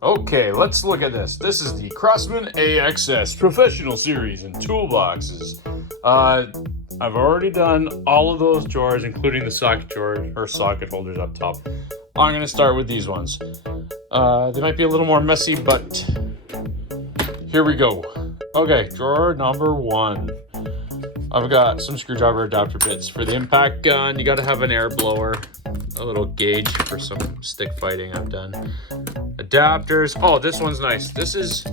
Okay, let's look at this. This is the Craftsman AXS Professional Series in toolboxes. I've already done all of those drawers, including the socket drawer or socket holders up top. I'm going to start with these ones. They might be a little more messy, but here we go. Okay, drawer number 1. I've got some screwdriver adapter bits. For the impact gun, you got to have an air blower, a little gauge for some stick fighting I've done. Adapters. Oh, this one's nice. This is,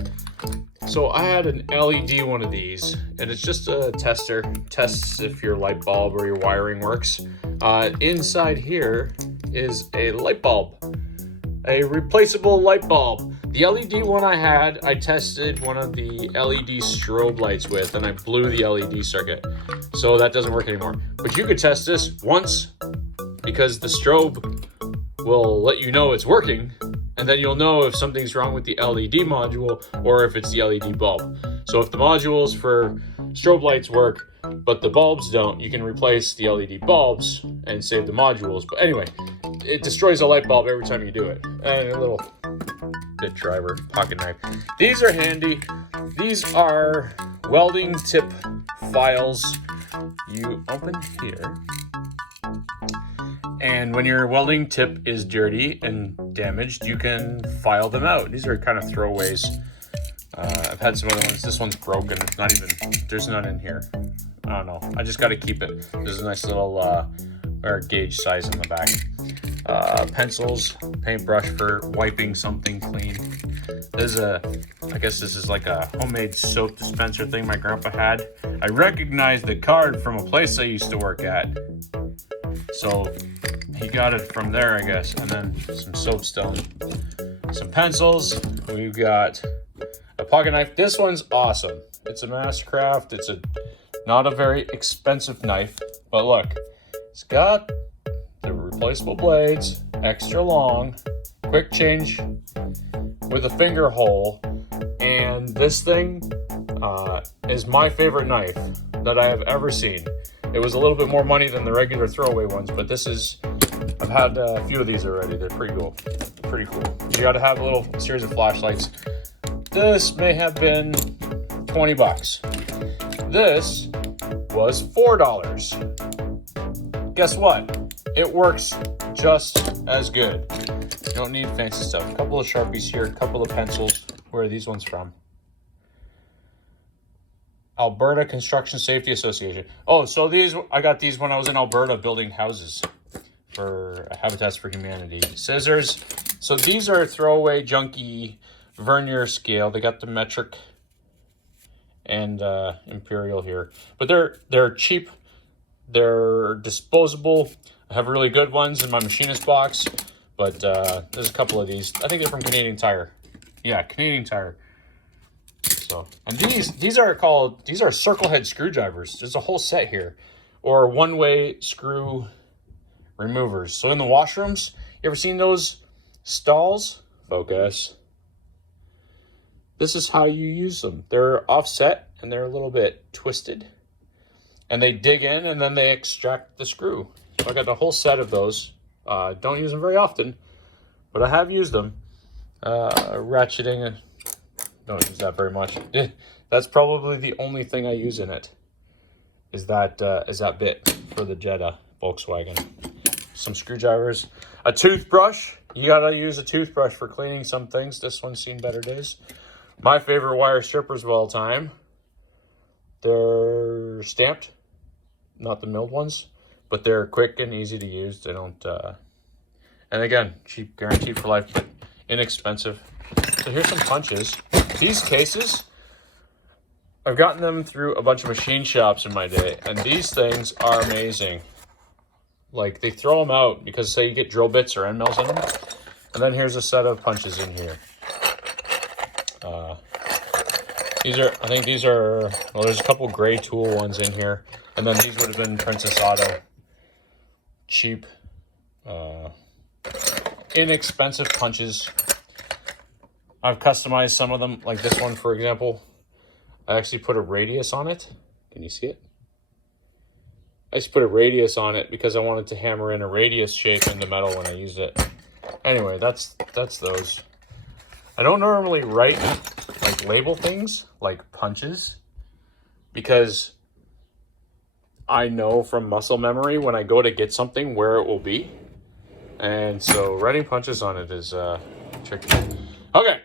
so I had an LED one of these, and it's just a tester. Tests if your light bulb or your wiring works. Inside here is a light bulb, a replaceable light bulb. The LED one I had, I tested one of the LED strobe lights with, and I blew the LED circuit. So that doesn't work anymore. But you could test this once, because the strobe will let you know it's working, and then you'll know if something's wrong with the LED module or if it's the LED bulb. So if the modules for strobe lights work, but the bulbs don't, you can replace the LED bulbs and save the modules. But anyway, it destroys a light bulb every time you do it. And a little bit driver, pocket knife. These are handy. These are Welding Tip Files. You open here, and when your welding tip is dirty and damaged, you can file them out. These are kind of throwaways. I've had some other ones. This one's broken. It's not even, there's none in here. I don't know. I just got to keep it. There's a nice little gauge size in the back. Pencils, paintbrush for wiping something clean. There's I guess this is like a homemade soap dispenser thing my grandpa had. I recognized the card from a place I used to work at. So he got it from there, I guess. And then some soapstone, some pencils. We've got a pocket knife. This one's awesome. It's a Mastercraft. It's not a very expensive knife, but look, it's got the replaceable blades, extra long, quick change with a finger hole, and this thing is my favorite knife that I have ever seen. It was a little bit more money than the regular throwaway ones, but this is, I've had a few of these already. They're pretty cool. Pretty cool. You got to have a little series of flashlights. This may have been 20 bucks. This was $4. Guess what? It works just as good. You don't need fancy stuff. A couple of Sharpies here, a couple of pencils. Where are these ones from? Alberta Construction Safety Association. Oh, so I got these when I was in Alberta building houses for Habitats for Humanity. Scissors. So these are throwaway junky vernier scale. They got the metric and imperial here, but they're cheap. They're disposable. I have really good ones in my machinist box, but there's a couple of these. I think they're from Canadian Tire. Yeah, Canadian Tire. So, and these are circle head screwdrivers. There's a whole set here, or one-way screw removers. So in the washrooms, you ever seen those stalls? Focus. This is how you use them. They're offset and they're a little bit twisted, and they dig in and then they extract the screw. So I got the whole set of those. Don't use them very often, but I have used them. Ratcheting. Don't use that very much. That's probably the only thing I use in it. Is that bit for the Jetta Volkswagen. Some screwdrivers, a toothbrush. You gotta use a toothbrush for cleaning some things. This one's seen better days. My favorite wire strippers of all time. They're stamped, not the milled ones, but they're quick and easy to use. They don't, and again, cheap, guaranteed for life, but inexpensive. So here's some punches. These cases, I've gotten them through a bunch of machine shops in my day, and these things are amazing. Like, they throw them out because, say, you get drill bits or end mills in them, and then here's a set of punches in here. I think these are, well, there's a couple gray tool ones in here, and then these would have been Princess Auto. Cheap, inexpensive punches. I've customized some of them, like this one, for example. I actually put a radius on it. Can you see it? I just put a radius on it because I wanted to hammer in a radius shape in the metal when I used it. Anyway, that's those. I don't normally write, like, label things, like punches, because I know from muscle memory when I go to get something where it will be. And so writing punches on it is tricky. Okay,